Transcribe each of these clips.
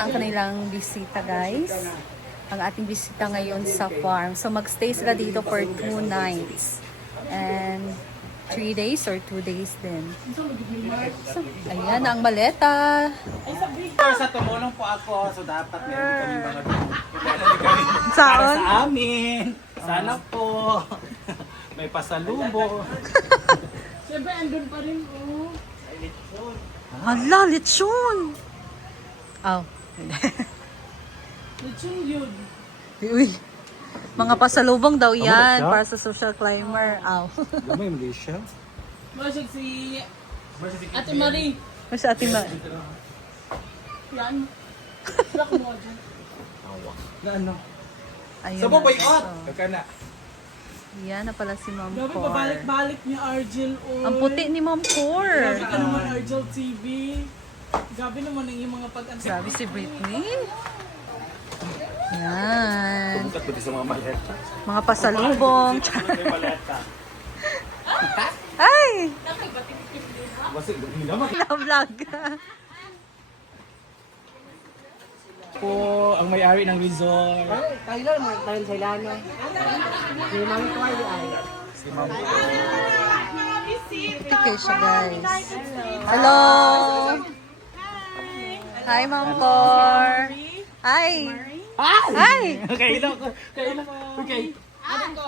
Ang kanilang bisita, guys. Ang ating bisita ngayon sa farm. So magstay sila dito for 2 nights. And 3 days or 2 days din. So, ayan ang maleta. Sa tumulong po ako, so dapat meron kami mga para Saan? sa amin. Sana po. May pasalubong. Siyempre, andun pa rin, oh. Hala, lechon! Oh. Lechon yun. Uy. Mga pasalubong daw yan siya? para sa social climber. Aw. Gamay mali siya. Masig si Ate Marie. Mas ate ma. Yan. Slak mo dyan. Na ano? Ayun Sa na. bubayot! So, Kakana. yan na pala si Ma'am Grabe, Cor. pabalik-balik ni Argel, oh. Ang puti ni Ma'am Cor. Grabe ka naman, Argel TV. Grabe naman ang iyong mga Sabi si Britney. Yan. Bukat ko sa mga maleta. Mga pasalubong. May maleta. Ay! Basta hindi naman. Na-vlog. Po, ang may-ari ng resort. Tayo lang, tayo sa ilano. Yung mga tuway ay. Si Ma'am. Ito kayo siya, guys. Hello! Hi, Ma'am Cor. Hi! Hi! Kailan ko. Kailan ko. Okay. Adan ko.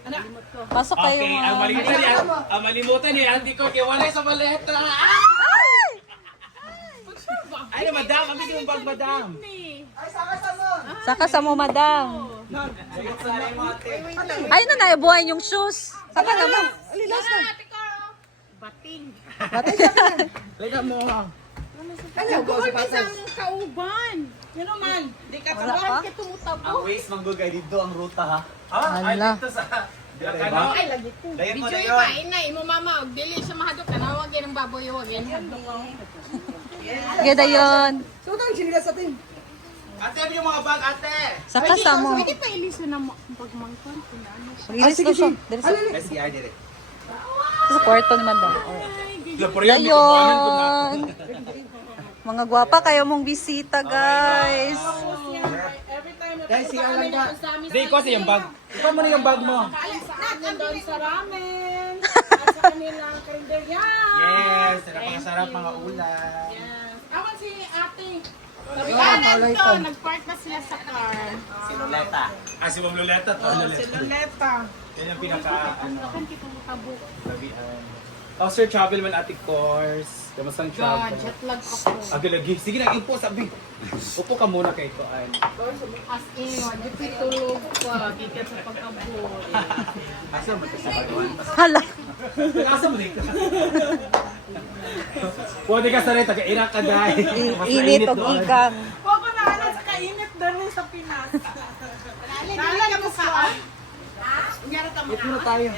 Anak. Pasok kayo, Okay, ang Ma'am. malimutan ni Auntie ko, kiwalay sa maleta. Ay, na, madam, kami yung bag, madam. Saka sa mo, madam. Ay, na naibuhay yung shoes. Saka naman. Alilas na. Bating. Lega mo. Kung isang kauban. Yan naman. Di ka Wala taban pa? ka tumutabo. Ang waste manggugay dito ang ruta ha. Ay, Hala. dito sa... Ano? Ay, lagi ko. Dayan mo na Video yun. pa, inay mo mama. Og dili siya mahadok ka na. Huwag yan ang baboy. Huwag yan. Ganda yun. So, ito ang sinilas sa atin. Ate, yung mga bag, ate. Saka sa mo. Pwede pa ilisa na pagmangkon. Kung ano siya. Ilis ko siya. Dali sa, SCR dire. sa kwarto ni madam. Laporyan, Ayun. Mga gwapa kayo mong bisita, guys. Every time na Guys, siya lang ba? Hindi ko sa yung bag. Ikaw mo na yung bag mo. Alis sa amin doon sa ramen. At sa kanilang karinderya. Yes, napakasarap mga ulam. Yes. Ako si ate. Sabi Ah, ka malay to, ka. nag-park na sila sa car. Si Loleta. Si Ma'am Loleta to. Si Loleta. Yan yung pinaka, ano, Akan kita mo tabuk. labihan. Oh, Sir Travel man ate course. Kamusta ang God, travel? jet lag ako. Agi lagi. Sige na, upo sabi. Upo ka muna kay Koan. As in, di tulog pa. Kikat sa pag-abot. Asa mo sa pagkawan? Hala. Asa mo dito? Pwede ka sa rin, taga-Iraq ka dahil. Init o ikang. Huwag ko na sa kainit doon sa Pinas. Naalala mo ka? Ito na tayo.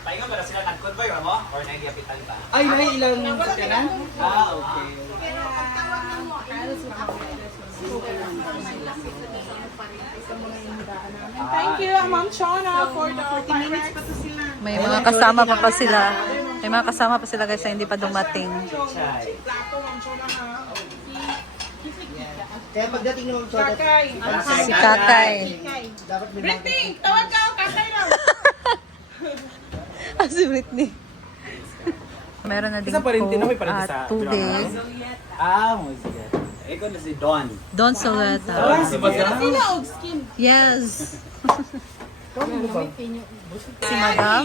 Pahinga ba na sila nag-convoy mo? Or naiyapitan ba? Ay, may ilang sakyanan? Okay. Thank you, Ma'am Shona, for the 40 minutes pa to sila. May mga kasama pa sila. May mga kasama pa sila guys na hindi pa dumating. Plato, Ma'am Shona ha. Kaya pagdating naman siya, Kakay. Si Kakay. dapat may Brittany, tawag ka o kakay daw. Ah, si Britney. Meron na din Isa pa rin, po tinoy pa rin sa 2 days. Mo sige. Ikaw na si Don. Don Soleta. Si Madam. Sino og skin? Yes. Si Madam.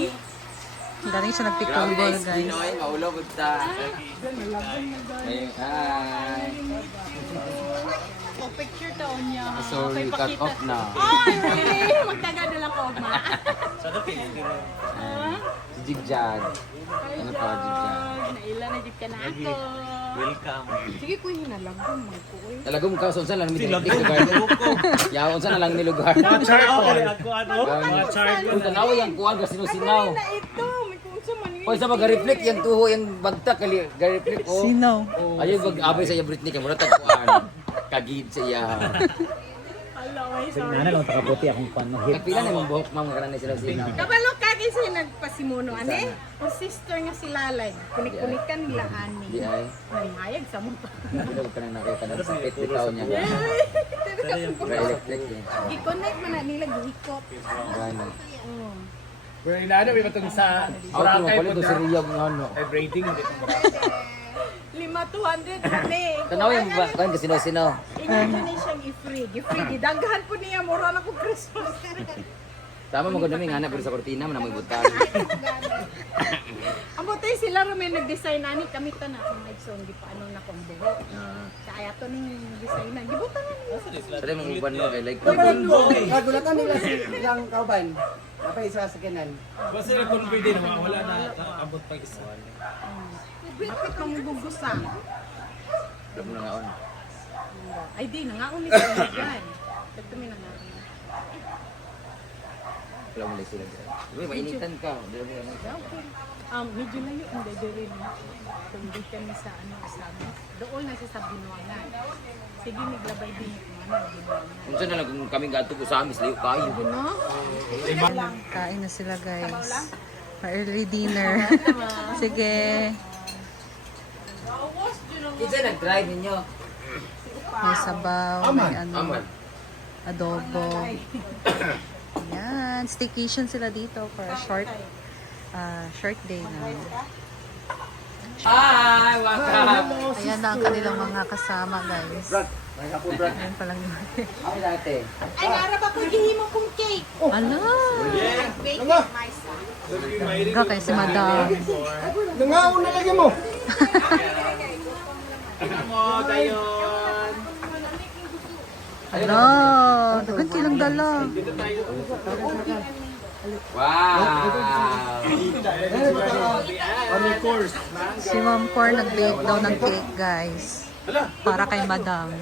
Galing siya nagpickleball guys. Maulo ko ta. Hi. O picture daw niya. Sorry, cut off na. Ay, really? Magtagal na lang ko, ma. Jigjag. Ano pa, jigjag? Naila na dip ka na ako. Welcome. Sige, kuya na lang. Magkuoy. Talagom ka, unsa lang mi lugar. Ya, unsa na lang ni lugar. Charcoal. Ako ano? Mga charcoal. Kung tanaw yang kuan kasi no sinaw. Na ito, may kunsa man yun. Hoy sa mag-reflect yang tuho yang bagta kali ga-reflect oh. Sino? Ayo abay sa iya Britney kay mura tag kuan. Kagid sa iya. Hello, ay sorry. Nana lang takabuti akong pan. Kapila na mong buhok ma'am karon na sila sinaw. Kabalo ka lagi siya nagpasimuno, ane? O sister nga si Lalay. Kunik-kunikan nila, ani. Di ay. Mayag sa mo. Hindi ko na nakita ng sakit bitaw niya. Electric eh. I-connect mo na nila, gihikot. Gano'n. Oh. Pero inaano, may matong sa Ako mo pala ito si Riyag ng ano. vibrating. 5,200 kami. Tanaw yung ba? Kan kasi sino? Inyo na siyang i-free. I-free. Gidaghan po niya. Mura na kong Christmas. Tama mo ganda may ngana pero sa kortina man amoy butang. Ang buti sila rin may nag-design na ni kami ta na kung nag-song di pa ano na kong buhok. Kaya to ning design na. Gibutan na niya. Sa mong uban mo kay like. Kagulatan nila silang kauban. Apa isa sa kanan? Basta na confident naman, wala na abot pag isa. Bakit kang gugusan? Alam mo na ngaon. Ay di, nangaon ni sa yan. Ito may nangaon. Alam mo lang sila. Uy, mainitan ka. Dala mo lang ka. Medyo layo ang dede rin. Kung di kami sa ano sa doon na siya sa Binuangan. Sige, naglabay din yung ano, Binuangan. Kung saan na lang kung kami gato ko sa amis, layo kayo. Ano? Kain na sila guys. Pa-early dinner. Sige. Isa nag-drive ninyo. May sabaw, may ano, Aman. adobo. Yan. Staycation sila dito for a short day na. Hi! Welcome! Ayan na ang kanilang mga kasama guys. May kapon brad. Ayan palang Ako dati. Ay, narap ako gihimo kong cake. Ala! Bake my son. Ga kay si Madam. Nangaon na lagi mo. Mo, dayon. Ala! Dagan kilang dala. Wow! Ano course? Si Ma'am Cor nag-bake daw ng cake guys. Para kay Madam.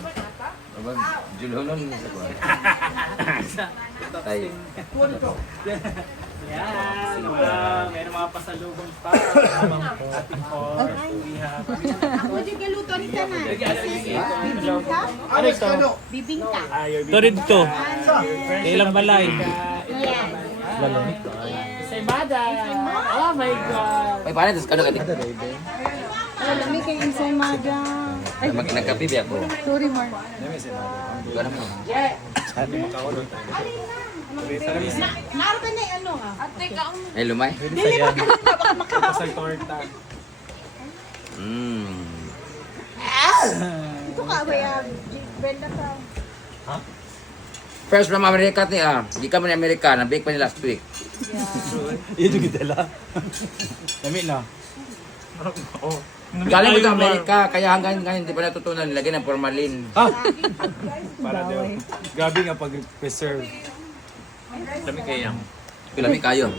Julonon mo sa kuwan. Tay. Yan. Wow. Meron mga pasalubong pa. Ating course. We have... Ako di galuto ni ka na. Bibingka? Ano ito? Bibingka. Ito rin ito. Ilang balay. Yes. Say Mada. Oh my God. Ay, paano ito? Kano ka dito? Alam kay ensaymada. Nagkape ba ako? Sorry, Mar. Gano'n mo. Naaro ka na ano ah. Ay, lumay? Pasal torta. Ito ka ba yan? Brenda ka. First from America ni Di ka mo ni Amerika. Na-bake pa ni last week. Iya juga dala. Dami na. Oh. Galing ko sa Amerika. Kaya hanggang ngayon hindi pa natutunan. Nilagyan ng formalin. Para daw. Gabi nga pag-preserve. Dami kayang. Pilami kayo.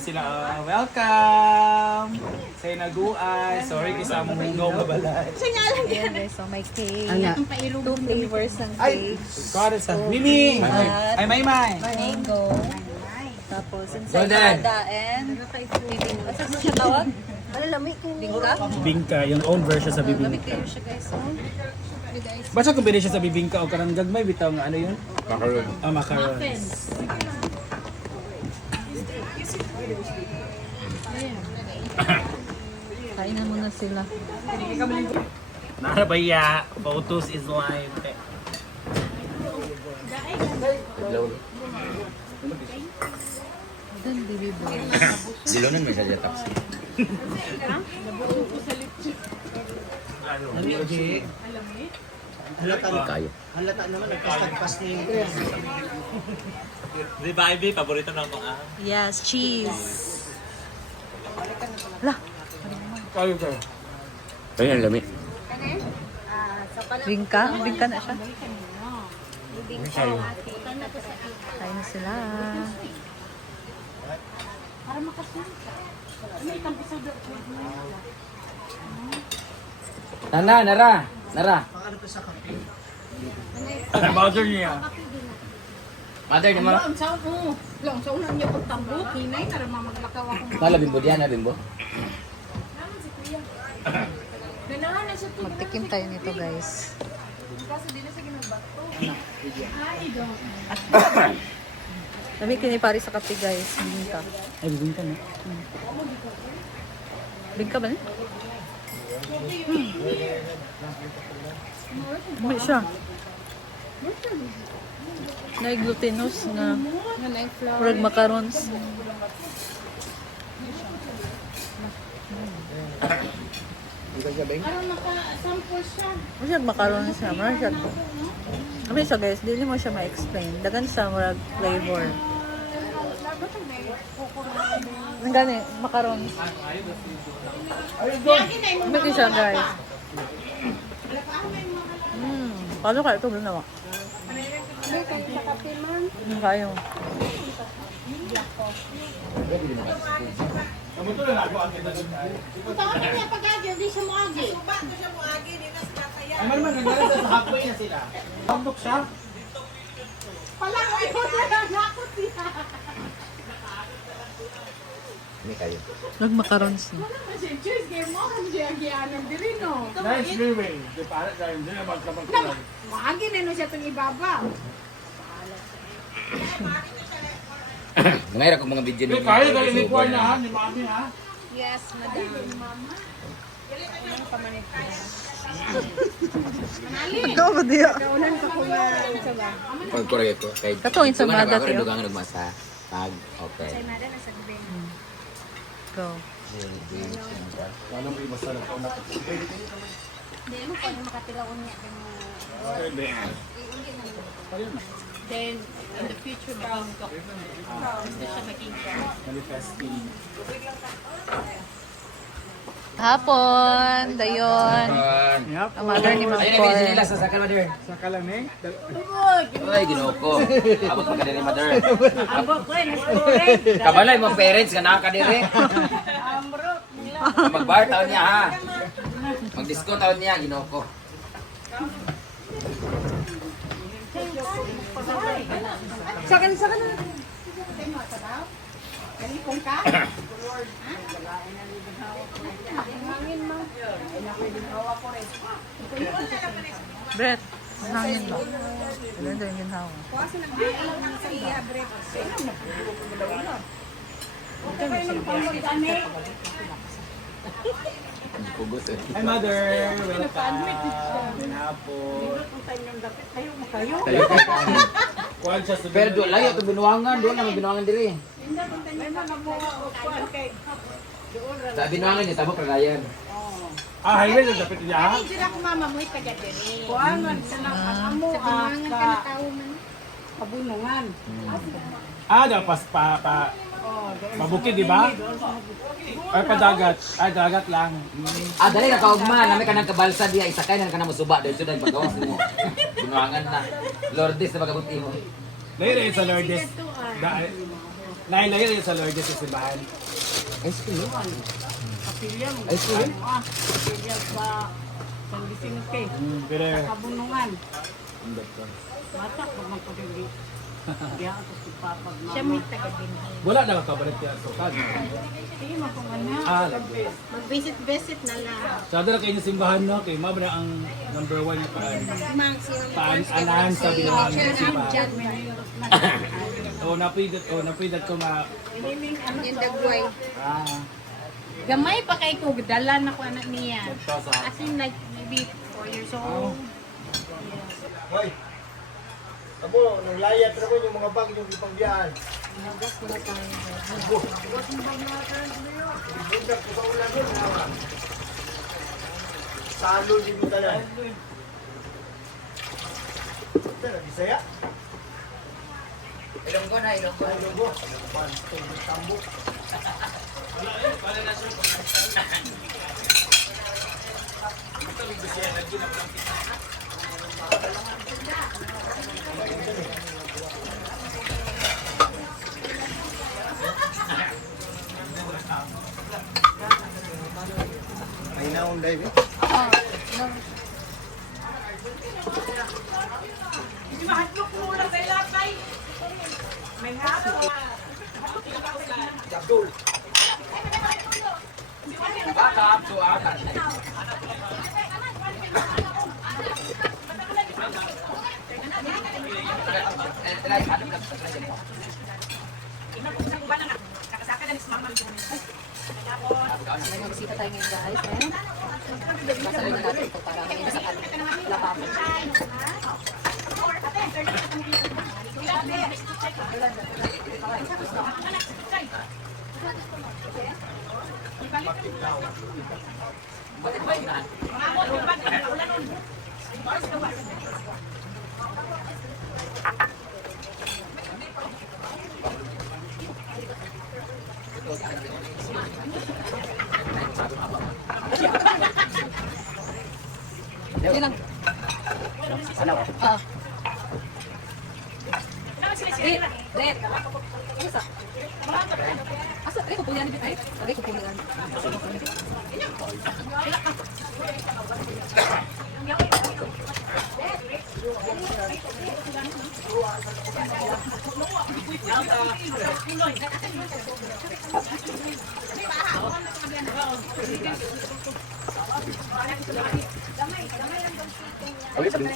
Sila, welcome! Sa Inaguay. Sorry kasi mo hungaw mabalay. Singalan yan. Ayan guys, so may cake. Ang Two pailog. flavors ng cake. Kada sa Mimi! At Ay, Maymay! mango. Tapos Golden. ensaymada and bibing. What's that siya tawag? Ano lamig kayo? Bingka? Bibingka, yung own version sa Lamig bibingka. kayo siya guys. Oh. Okay guys. Basta combination sa bibingka o karang gagmay bitaw nga ano yun? Macaron. Macarons. Kainan muna sila. Narabaya, photos is live. Then baby boy. Dilonan may sadya taxi. Kayo. Halata naman nagkastagpas ni. Di ba, Ivy? Paborito na ako Yes, cheese. Lah, Kayo kayo. Ayun ang lami. bingka? Bingka na siya. Kain na sila. Nara. Mother niya. Mother ni mo. Ang sa mo. Lang sa una niyo pagtambok, hinay na rin maglakaw ako. Nala bimbo diyan na bimbo. Ganahan na siya to. Magtikim tayo nito guys. Kasi di na siya ginagbato. Dami kinipari sa kape guys. Bingka. Ay, bibingka na. Bingka ba? May siya. Na glutinous na murag macarons. Parang naka-sample siya. Masyag macarons siya. Murag siya. Kami siya guys, dili mo siya ma-explain. Dagan sa murag flavor. Ang gani, macarons. Kami siya guys. Paano kayo ito ginawa? Ang kayo. Tawag niya pag-agyo, di siya mo-agi. Ay, man, naglalagay sa halfway na sila. Pagdok siya. Pala ko na ako siya. Ini kayo. Nag-macarons na. Kasi cheers kay mo, kung siya agianan din no. Nice viewing. Di para dahil hindi naman kapag-kulang. Maagi na no siya itong ibabaw. Ngayon ako mga video Hindi, kaya dahil inipuan niya ha, ni Mami ha. Yes, madam. Ikaw ba diya? Kaunan ka po na sa ba? Pag-correct ko. Kay Katuin sa Tunga na Mada, ako rin Teo. dugang nagmasa. Tag. Okay. Mada na sa gabi. Go. Hindi mo pa makatilaon niya. Then, in the future, maging hindi siya maging Manifesting. Hapon, dayon. Yep. Ang mother ni Ma'am Ayun na video nila Cor. sa sakal mother. Saka lang eh. Ay, ginoo ko. Abot pa ka diri mother. Abot ko, na-score. Kabalay mo parents nga naka diri. Mag-bar taon niya ha. Mag-disco taon niya, ginoo ko. Sakan na. Kalipong ka? Hangin mo. Brett, ang hangin ba? Wala daw yung ginhawa. Pugos eh. Hi mother, welcome. Hapon. Tayo. Kuhan siya sa Pero doon layo to binuangan, doon naman binuangan diri. Sa binuangan niya tabo kagayan. Ah, highway na dapat niya ha. Hindi ako mama mo taga diri. Kuan man sa amo ka kabunungan. Ah, dapat pabukid, di ba? Ay, padagat. Ay, dagat lang. Ah, dali na kaugman, nami ka ng kabalsa diya, isakay na ka na musuba, dahil sunod pagkawas mo. Binuangan na. Lourdes na pagkabuti mo. Layer sa Lourdes. Layer sa Lourdes sa simbahan. Ice cream? Kapilya mo. Ice cream? Kapilya sa San Vicente. Pero, Kabunungan. Mata ko magpagali. Diya ako si Papa. Siya may taga din. wala na kabalit niya sa kag. Sige mo kung ano. Ah, lagi. Mag-visit na lang. Sa dara kayo ng simbahan no, kay mabra ang number 1 na paanahan sa binuangan ng simbahan. Napidat ko ma... Yung dagway. Ah, Gamay pa kay ko, dala na ko anak niya. ito sa... As in like maybe 4 years old. Hoy. Abo, nang layat na ko yung mga bag yung ipangbiyaan. Bundak ko sa ulan doon. Salo din mo talan. Pero, Bisaya? Ilonggo na, ilonggo. Ilonggo. Tambo. Ay naon dai bi. Bakap, so akat. tayo ngayon guys. And basahin na natin ito para hindi sa ating labapan. Yun lang. Ano? Ah. Red. Red. Asa? Asa? Red, kupulian dito. Red, kupulian. Ulit sabi.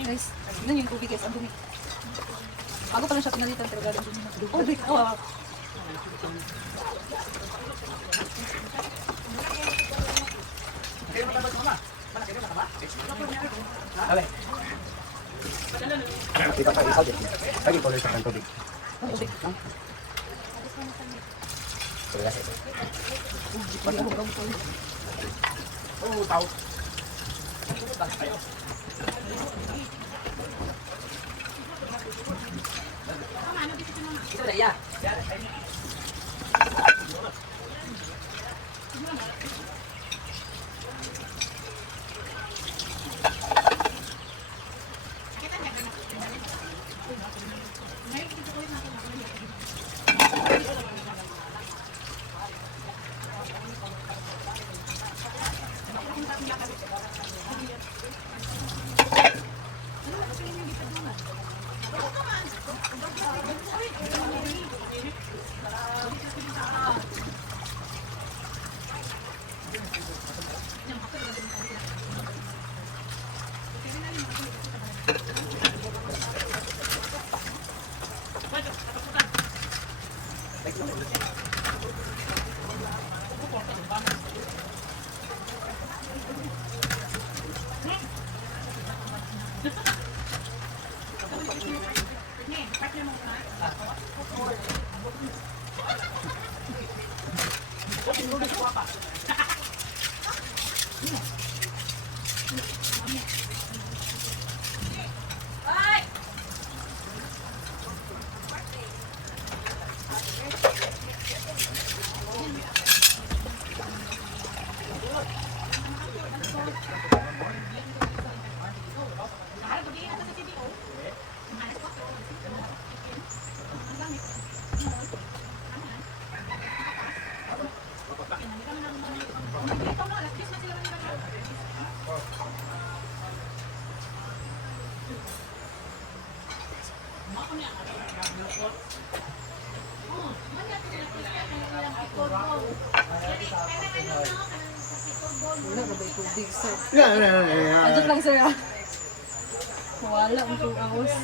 Guys, yun yung tubig guys, ang dumi. Bago pa lang siya pinalitan talaga ang dumi na tubig. Oh, wait, oh. Kita pa isaw din. Lagi ko ulit sa tubig. Ang tubig. Sige, sige. Oh, tao. Ito na iya. Wala na ba yung tubig, sir? Yeah. Adjust lang, sir, ah. Wala ang 2 hours.